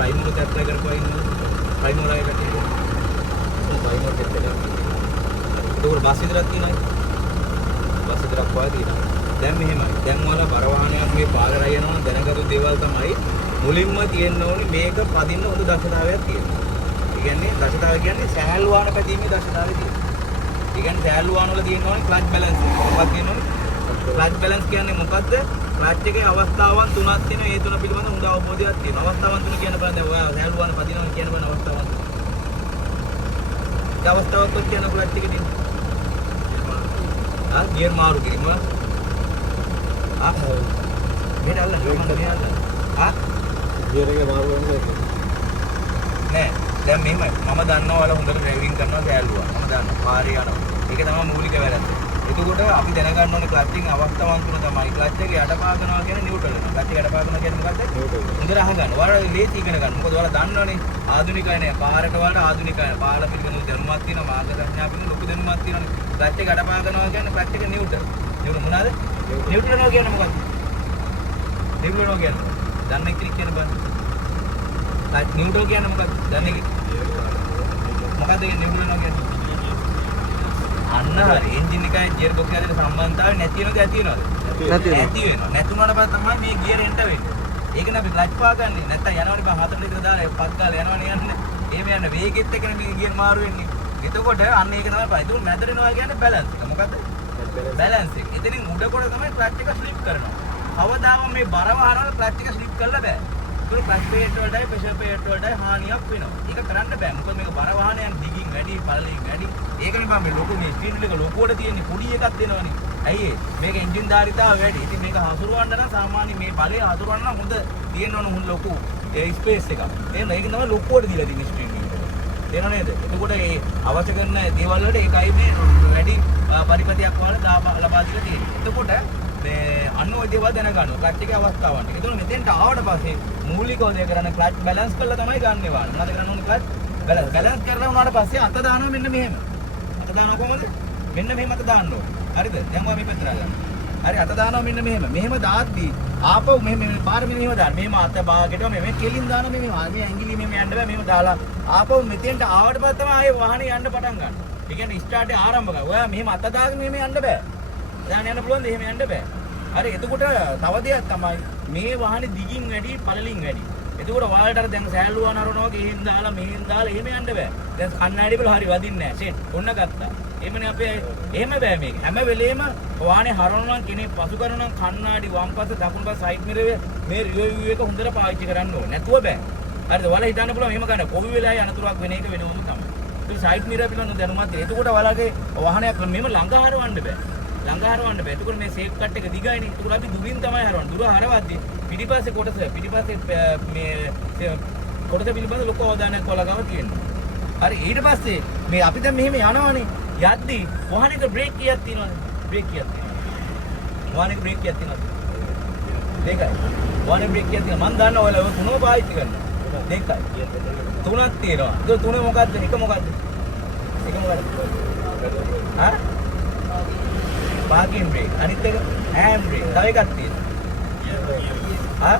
Primer එක apply කරපුවා ඉන්නවා. ප්‍රයිමර් එකකට තියෙනවා. ප්‍රයිමර් ටෙස්ට් එකක්. ඒක බස් විතරක් තියෙනවා. බස් විතරක් වාගේ තියෙනවා. දැන් මෙහෙමයි. දැන් ඔයාලා බර වාහනයක් මේ පාරේ යනවා දැනගත්තු දේවල් තමයි මුලින්ම තියෙන්න ඕනේ මේක පදින්න හොඳ දක්ෂතාවයක් තියෙනවා. ඒ කියන්නේ දක්ෂතාවය කියන්නේ සෑහළු වාහන පැදීමේ දක්ෂතාවය තියෙනවා. ඒ කියන්නේ සෑහළු වාහන වල තියෙන්න ඕනේ ක්ලච් බැලන්ස්. මොකක්ද තියෙන්නේ? ක්ලච් බැලන්ස් කියන්නේ මොකද්ද? ක්ලච් එකේ අවස්ථාවන් තුනක් තියෙනවා. ඒ තුන පිළිබඳ හොඳ අවබෝධයක් තියෙනවා. අවස්ථාවන් තුන කියන බලන්න දැන් ඔයා සෑහළු වාහන පදිනවා කියන බලන්න අවස්ථාවන් තුන. ඒ අවස්ථාවක් කොච්චර කියන ක්ලච් එකේ තියෙනවා? ගියර් මාරු කිරීම. මෙහෙට අල්ල ගියර් එක මාරු වෙන්නේ නෑ. දැන් මෙහෙමයි. මම දන්නවා ඔයාලා හොඳට ඩ්‍රයිවිංగ్ කරනවා සෑහළුවා. මම දන්නවා පාරේ යනවා. ඒක තමයි මූලික වැරද්ද. එතකොට අපි දැනගන්න ඕනේ ක්ලච් එකේ අවස්ථාවන් තුන තමයි. ක්ලච් එක යටපා කරනවා කියන්නේ නියුට්‍රල් වෙනවා. ක්ලච් එක යටපා කරනවා කියන්නේ මොකද්ද? නියුට්‍රල්. හොඳට අහගන්න. ඔයාලා ලේසි ඉගෙන ගන්න. මොකද ඔයාලා දන්නවනේ ආධුනිකය නේ. පාරට වලට ආධුනිකය. පාර පිළිබඳව දැනුමක් තියෙනවා. මාර්ග සංඥා පිළිබඳව ලොකු දැනුමක් තියෙනවානේ. ක්ලච් එක යටපා කරනවා කියන්නේ ක්ලච් එක නියුට්‍රල්. නියුට්‍රල් මොනවාද? නියුට්‍රල් වෙනවා කියන්නේ මොකද්ද? නියුට්‍රල් වෙනවා කියන්නේ. දන්නේ කිරි කියන බං. ක්ලච් නියුට්‍රල් කියන්නේ මොකද්ද? දන්නේ කිරි. මොකද්ද කියන්නේ නියුට්‍රල් වෙනවා කියන්නේ? අන්න හරි. එන්ජින් එකයි ගියර් බොක්ස් එකයි සම්බන්ධතාවය නැති වෙනවද ඇති වෙනවද? නැති වෙනවා. නැතුණාට පස්සේ තමයි මේ ගියර් එන්ටර් වෙන්නේ. ඒකනේ අපි ක්ලච් පාගන්නේ. නැත්තම් යනවනේ බං හතර විතර දාලා පස් ගාලා යනවනේ යන්නේ. එහෙම යන වේගෙත් එක්කනේ මේ ගියර් මාරු වෙන්නේ. එතකොට අන්න ඒක තමයි පයි. ඒක මැදරෙනවා කියන්නේ බැලන්ස් එක. මොකද්ද? බැලන්ස් එක. එතනින් උඩ කොට තමයි ක්ලච් එක ස්ලිප් කරනවා. කවදාම මේ බර වාහනවල ක්ලච් එක ස්ලිප් කරලා බෑ. ඒක ක්ලච් ප්ලේට් වලටයි ප්‍රෙෂර් ප්ලේට් වලටයි හානියක් වෙනවා. ඒක කරන්න බෑ. මොකද මේක බර වාහනයන් දිගින් වැඩි, පළලින් වැඩි. ඒකනේ බං මේ ලොකු මේ ස්පීඩ් එක ලොකුවට තියෙන්නේ පොඩි එකක් දෙනවනේ. ඇයි ඒ? මේක එන්ජින් ධාරිතාව වැඩි. ඉතින් මේක හසුරවන්න නම් සාමාන්‍ය මේ බලය හසුරවන්න නම් හොඳ තියෙන්න ඕන ලොකු ඒ ස්පේස් එකක්. එහෙනම් ඒක තමයි ලොකුවට දීලා තියෙන්නේ ස්පීඩ් එක. තේරෙනව නේද? එතකොට ඒ අවශ්‍ය කරන දේවල් වලට ඒකයි මේ වැඩි පරිපතියක් වල ලබා දීලා තියෙන්නේ. එතකොට මේ අන්න ඔය දේවල් දැනගන්න ක්ලච් එකේ අවස්ථාවන් ටික. එතකොට මෙතෙන්ට ආවට පස්සේ මූලිකව දේ කරන්නේ ක්ලච් බැලන්ස් කරලා තමයි ගන්න ඒවා. මොනවද කරන්න ඕනේ ක්ලච් බැලන්ස් කරලා උනාට පස්සේ අත දානවා මෙන්න මෙහෙම. අත දානවා කොහමද? මෙන්න මෙහෙම අත දාන්න ඕනේ. හරිද? දැන් ඔයා මේ පැත්තට ගන්න. හරි අත දානවා මෙන්න මෙහෙම. මෙහෙම දාද්දී ආපහු මෙහෙම පාර මෙහෙම දාන්න. මෙහෙම අත බාගෙට මෙහෙම කෙලින් දානවා මෙහෙම. ආගේ ඇඟිලි මෙහෙම යන්න බෑ. මෙහෙම දාලා ආපහු මෙතෙන්ට ආවට පස්සේ තමයි ආයේ වාහනේ යන්න පටන් ගන්න. ඒ කියන්නේ ස්ටාර්ට් එක ආරම්භ කරා. ඔයා මෙහෙම අත දාගෙන මෙහෙම යන්න බෑ. දැන් යන්න පුළුවන්ද? එහෙම යන්න බෑ. හරි එතකොට තව දෙයක් තමයි මේ වාහනේ දිගින් වැඩි පළලින් වැඩි. එතකොට ඔයාලට අර දැන් සෑහළු වාහන අරනවා වගේ එහෙන් දාලා මෙහෙන් දාලා එහෙම යන්න බෑ. දැන් කණ්ණාඩි වල හරි වදින්නේ නැහැ. සෙට් ඔන්න ගත්තා. එහෙමනේ අපේ එහෙම බෑ මේක. හැම වෙලේම වාහනේ හරවනවා නම් කෙනෙක් පසු කරනවා නම් කණ්ණාඩි වම් පස්ස දකුණු පස්ස සයිඩ් මිරර් මේ රියර් එක හොඳට පාවිච්චි කරන්න ඕනේ. නැතුව බෑ. හරිද? ඔයාලා හිතන්න පුළුවන් එහෙම ගන්න. කොහොම වෙලාවයි අනතුරක් වෙන එක වෙනවලු තමයි. ඒ සයිඩ් මිරර් පිළිබඳව දැනුමක් තියෙන. එතකොට ඔයාලගේ වාහනයක් මෙහෙම ළඟ හරවන්න බෑ. ළඟ හරවන්න බෑ. එතකොට මේ සේෆ් කට් එක දිගයිනේ. එතකොට අපි දුරින් තමයි හරවන්නේ. දුර හරවද්දී පිටිපස්සේ කොටස මේ කොටස පිළිබඳ ලොකු අවධානයක් ඔයාලා තියෙනවා. හරි ඊට පස්සේ මේ අපි දැන් මෙහෙම යනවනේ. යද්දී වාහනේක බ්‍රේක් කීයක් තියෙනවද? බ්‍රේක් කීයක් තියෙනවද? වාහනේක බ්‍රේක් කීයක් තියෙනවද? දෙකයි. වාහනේ බ්‍රේක් කීයක් තියෙනවද? මම දන්නවා ඔයාලා ඔය තුනම පාවිච්චි කරනවා. දෙකයි. තුනක් තියෙනවා. ඒක තුන මොකද්ද? එක මොකද්ද? එක මොකද්ද? හා? Parking brake. අනිත් එක හෑන්ඩ් බ්‍රේක්. තව එකක් තියෙනවා. හා?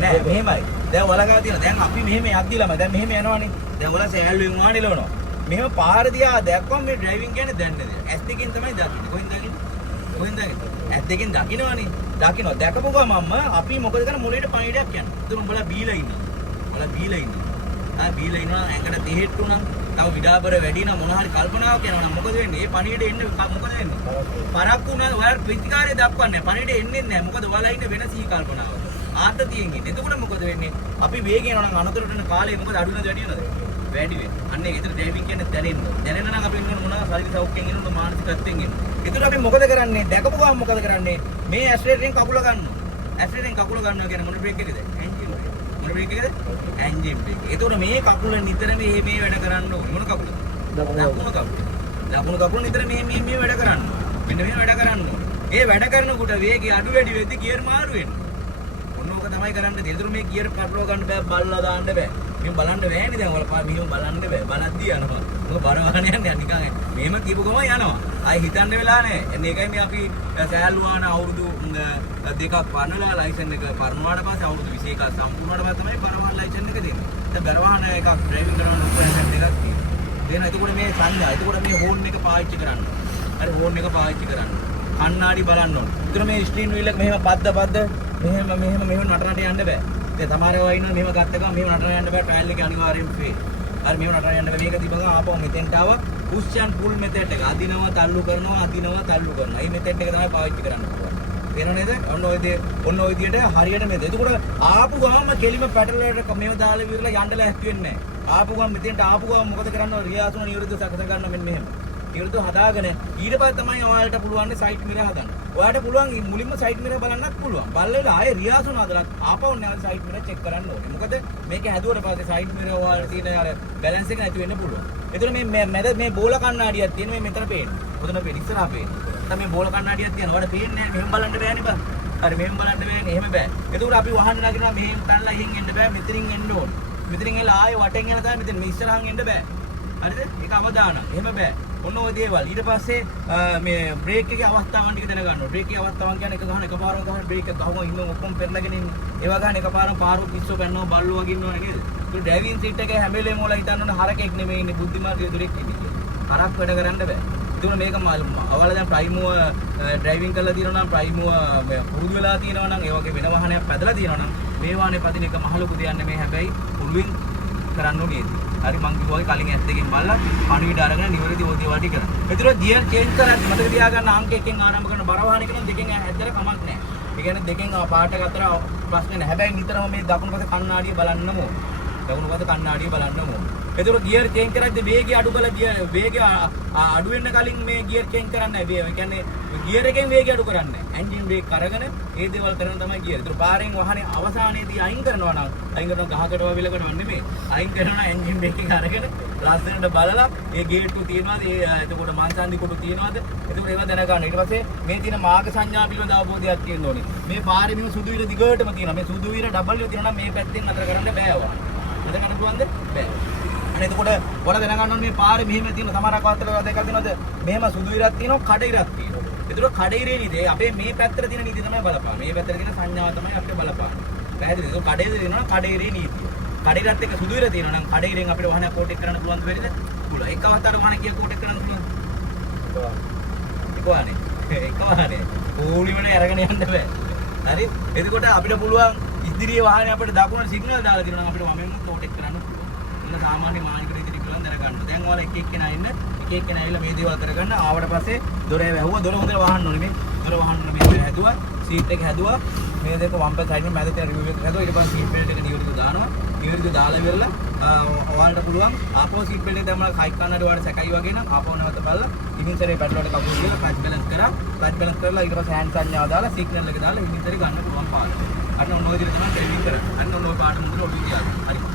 නෑ මෙහෙමයි. දැන් ඔයාලා ගාව තියෙනවා. දැන් අපි මෙහෙම යද්දිලම දැන් මෙහෙම යනවනේ. දැන් ඔයාලා සෑහළුවෙන් වාහනේ ලවනවා. මෙහෙම පාර දිහා දැක්කම මේ ඩ්‍රයිවිං කියන්නේ දන්නේ නැහැ. ඇස් දෙකෙන් තමයි දකින්නේ. කොහෙන්ද දකින්නේ? කොහෙන්ද දකින්නේ? ඇස් දෙකෙන් දකින්නවනේ. දකින්නවා. දැකපු ගමන්ම අපි මොකද කරන්නේ මොලේට පණිවිඩයක් යනවා. එතන උඹලා බීලා ඉන්නවා. ඔයාලා බීලා ඉන්නවා. බීලා ඉන්නවා ඇඟට දෙහෙට්ටු නම් තව විඩාබර වැඩි නම් මොන හරි කල්පනාවක් යනවා නම් මොකද වෙන්නේ? මේ පණිවිඩේ එන්නේ මොකද වෙන්නේ? පරක්කු වුණා ඔයාලා ප්‍රතිකාරය දක්වන්නේ නැහැ. පණිවිඩේ එන්නේ නැහැ. මොකද ඔයාලා ඉන්නේ වෙන සිහි කල්පනාවක. ආතතියෙන් ඉන්නේ. එතකොට මොකද වෙන්නේ? අපි වේගයෙන් යනවා නම් අනතුරට යන කාලය මොකද අඩු වෙනවද වැඩි වෙනවද? වැඩි වෙනවා. අන්න ඒක විතර ඩ්‍රයිවිං කියන්නේ දැනෙන්න. දැනෙන්න නම් අපි ඉන්න මොනවා ශරීර සෞඛ්‍යයෙන් ඉන්න මානසිකත්වයෙන් ඉන්න. ඒකට අපි මොකද කරන්නේ? දැකපු ගමන් මොකද කරන්නේ? මේ ඇක්සලරේටරෙන් කකුල ගන්නවා. ඇක්සලරේටරෙන් කකුල ගන්නවා කියන්නේ මොන බ්‍රේක් එකේද? Engine brake. මොන බ්‍රේක් එකේද? Engine brake. ඒතකොට මේ කකුල නිතර මේ වැඩ කරන්න ඕනේ. මොන කකුලද? දකුණු කකුල. දකුණු කකුල නිතර මේ වැඩ කරන්න. මෙන්න මේ වැඩ කරන්න ඕනේ. ඒ වැඩ කරනකොට වේගය අඩු වැඩි වෙද්දී ගියර් මාරු වෙනවා. ඔන්නෝක තමයි කරන්න තියෙන්නේ. ඒතර මේ ගියර් පටලව ගන්න බෑ, බල්ලා දාන්න බෑ. මෙහෙම බලන්න බෑනේ දැන් ඔයාලා මෙහෙම බලන්න බෑ. බලද්දී යනවා. මොකද බර වාහන යන්නේ නිකන් මෙහෙම කියපු ගමන් යනවා. ආයි හිතන්න වෙලා නැහැ. එන්නේ ඒකයි මේ අපි සෑහළු වාහන අවුරුදු දෙකක් පරණලා ලයිසන් එක පරණුවාට පස්සේ අවුරුදු 21ක් සම්පූර්ණ වුණාට පස්සේ තමයි බර වාහන ලයිසන් එක දෙන්නේ. පැත්ත බැරවහන එකක් ඩ්‍රයිවිං කරන උපයන එකක් තියෙනවා. එතකොට මේ සංඥා, එතකොට මේ හෝන් එක පාවිච්චි කරන්න. හරි හෝන් එක පාවිච්චි කරන්න. කණ්ණාඩි බලන්න ඕන. එතකොට මේ ස්ටීරින් වීල් එක මෙහෙම පද්ද මෙහෙම නටනට යන්න බෑ. දැන් තමාරව ඉන්නවා මෙහෙම ගත්ත ගමන් මෙහෙම නටන යන්න බෑ. ට්‍රයල් එක අනිවාර්යෙන් ෆේ. හරි මෙහෙම නටන යන්න බෑ. මේක තිබ්බම ආපහු මෙතෙන්ට ආවා. පුෂ් ඇන්ඩ් පුල් මෙතෙඩ් එක. අදිනවා තල්ලු කරනවා. මේ මෙතෙඩ් එක තමයි පාවිච්චි කරන්න පුළුවන්. වෙනව නේද? ඔන්න ඔය විදියට හරියට මෙතෙන්. එතකොට ආපු ගාම කෙලිම පැටල් වලට මේව දාලා විරලා යන්න ලෑස්ති වෙන්නේ නැහැ. ආපු ගාම මෙතෙන්ට ආපු ගාම මොකද කරන්නේ? රියාසුන නිවෘත්ති සකස ගන්න මෙන්න මෙහෙම. නිවෘත්ති හදාගෙන ඊට පස්සේ තමයි ඔයාලට පුළුවන් සයිඩ් මිරර් හදන්න. ඔයාලට පුළුවන් මුලින්ම සයිඩ් මිරර් බලන්නත් පුළුවන්. බලලා ආයේ රියාසුන හදලා ආපහු නැවත සයිඩ් මිරර් චෙක් කරන්න ඕනේ. මොකද මේක හැදුවට පස්සේ සයිඩ් මිරර් ඔයාලට තියෙන අර බැලන්ස් එක නැති වෙන්න පුළුවන්. එතකොට මේ මැද මේ බෝල කණ්ණාඩියක් තියෙන මේ මෙතන පේන්නේ. ඔතන පේන්නේ ඉස්සරහා පේන්නේ. නැත්නම් මේ බෝල කණ්ණාඩියක් තියෙනවා. ඔයාලට පේන්නේ නැහැ. මෙහෙම බලන්න බෑනේ බං. හරි මෙහෙම බලන්න බෑනේ. එහෙම බෑ. එතකොට අපි වහන්න නගිනවා මෙහෙම තනලා එහෙන් එන්න බෑ. මෙතනින් එන්න ඕන. මෙතනින් එලා ආයේ වටෙන් යන තමයි මෙතන මේ ඉස්සරහන් එන්න බෑ. හරිද? ඒක අවදාන. එහෙම බෑ. ඔන්න ඔය දේවල්. ඊට පස්සේ මේ බ්‍රේක් එකේ අවස්ථාවන් ටික දැනගන්න ඕනේ. බ්‍රේක් එකේ අවස්ථාවන් කියන්නේ එක ගහන එකපාරම ගහන බ්‍රේක් එක ගහුවා ඉන්න ඔක්කොම පෙරලාගෙන ඉන්නේ. ඒවා ගහන එකපාරම පාරුව පිස්සෝ පැන්නවා බල්ලෝ වගේ ඉන්නවනේ නේද? ඒක ඩ්‍රයිවිං සීට් එකේ හැම වෙලේම ඔයාලා හිතන්න ඕනේ හරකෙක් නෙමෙයි ඉන්නේ බුද්ධිමාන් රියදුරෙක් ඉන්නේ. හරක් වැඩ කරන්න බෑ. ඒතුන මේක ඔයාලා දැන් ප්‍රයිමුව ඩ්‍රයිවිං කරලා තියෙනවා නම් ප්‍රයිමුව පුරුදු වෙලා තියෙනවා නම් ඒ වගේ වෙන වාහනයක් පැදලා තියෙනවා නම් මේ වාහනේ පදින එක මහ ලොකු දෙයක් නෙමෙයි. හැබැයි පුළුවෙන් කරන්න ඕනේ. හරි මං කිව්වා කලින් ඇස් දෙකෙන් බලලා පණිවිඩ අරගෙන නිවැරදි ඕතිය වටි කරා. ඒතර ගියර් චේන්ජ් කරද්දි මතක තියාගන්න අංක එකෙන් ආරම්භ කරන බර වාහනයක නම් දෙකෙන් ඇත්තට කමක් නැහැ. ඒ කියන්නේ දෙකෙන් පාට එක අතර ප්‍රශ්න නැහැ. හැබැයි නිතරම මේ දකුණු පැත්තේ කණ්ණාඩිය බලන්නම ඕන. දකුණු පැත්තේ කණ්ණාඩිය බලන්නම ඕන. ඒතර ගියර් චේන්ජ් කරද්දි වේගය අඩු කරලා වේගය අඩු වෙන්න කලින් මේ ගියර් චේන්ජ් කරන්නේ නැහැ. ඒ කියන්නේ ගියර් එකෙන් වේගය අඩු කරන්නේ නැහැ. එන්ජින් බ්‍රේක් අරගෙන ඒ දේවල් කරන තමයි ගියර්. ඒතර පාරෙන් වාහනේ අවසානයේදී අයින් කරනවා නම් අයින් කරනවා ගහකට වවිලකට නෙමෙයි. අයින් කරනවා එන්ජින් බ්‍රේක් එක අරගෙන ලස්සනට බලලා ඒ ගේට්ටු තියෙනවාද එතකොට මාංශාන්දි කොටු තියෙනවාද එතකොට ඒවා දැනගන්න. ඊට පස්සේ මේ තියෙන මාර්ග සංඥා පිළිබඳ අවබෝධයක් තියෙන්න ඕනේ. මේ පාරේ මේ සුදු විර දිගටම තියෙනවා. මේ සුදු විර ඩබල් විර තියෙනවා නම් මේ පැත්තෙන් අතර කරන්න බෑ ඔයා. අද කරන්න පුළුවන්ද? බෑ. අනේ එතකොට ඔයාලා දැනගන්න ඕනේ මේ පාරේ මෙහෙම තියෙන සමහරක් වත්තල දෙකක් තියෙනවද? මෙහෙම සුදු විරක් තියෙනවා කඩ ඉරක් තියෙනවා. එතකොට කඩ ඉරේ නීතිය අපේ මේ පැත්තට තියෙන නීතිය තමයි බලපාන. මේ පැත්තට තියෙන සංඥාව තමයි අපිට බලපාන. පැහැදිලිද? ඒක කඩ ඉරේ තියෙනවා කඩ ඉරේ නීතිය. කඩේරත් එක්ක සුදු විර තියෙනවා නම් කඩේරෙන් අපිට වාහනයක් කෝටෙක් කරන්න පුළුවන් දෙවිද? පුළුවන්. එක අවස්ථාවක වාහනයක් කිය කෝටෙක් කරන්න පුළුවන්. එක වාහනේ. එක වාහනේ. ඕලිවල අරගෙන යන්න බෑ. හරි? එතකොට අපිට පුළුවන් ඉදිරියේ වාහනේ අපිට දකුණට සිග්නල් දාලා තියෙනවා නම් අපිට වමෙන් කෝටෙක් කරන්න පුළුවන්. එන්න සාමාන්‍ය මානසික ඉදිරි කියලා දැනගන්න. දැන් ඔයාලා එක එක්කෙනා ඉන්න එක එක්කෙනා ඇවිල්ලා මේ දේවල් කරගන්න ආවට පස්සේ දොර වැහුවා. දොර හොඳට වහන්න ඕනේ මේ. දොර වහන්න මේ හැදුවා. සීට් එක හැදුවා. මේ දෙක වම් පැත්ත සයිඩ් මැද තියෙන රිව්යු එක හැදුවා. ඊට පස්සේ සීට් බෙල්ට් එක නිවැරදිව දානවා. නිවැරදිව දාලා ඉවරලා ඔයාලට පුළුවන් ආපහු සීට් බෙල්ට් එක දැම්මලා කයික් කන්නට ඔයාලට සැකයි වගේ නම් ආපහු නැවත බලලා ඉතින් සැරේ පැඩල් වලට කපුව දාලා ක්ලච් බැලන්ස් කරා. ක්ලච් බැලන්ස් කරලා ඊට පස්සේ හෑන්ඩ් සංඥාව දාලා සිග්නල් එක දාලා ඉතින් සැරේ ගන්න පුළුවන් පාඩම. අන්න ඔන්න ඔය විදිහට තමයි ඩ්‍රයිවිං කරන්නේ. අන්න ඔන්න ඔය පාඩම මුල ඔළුවේ තියාගන්න. හරි.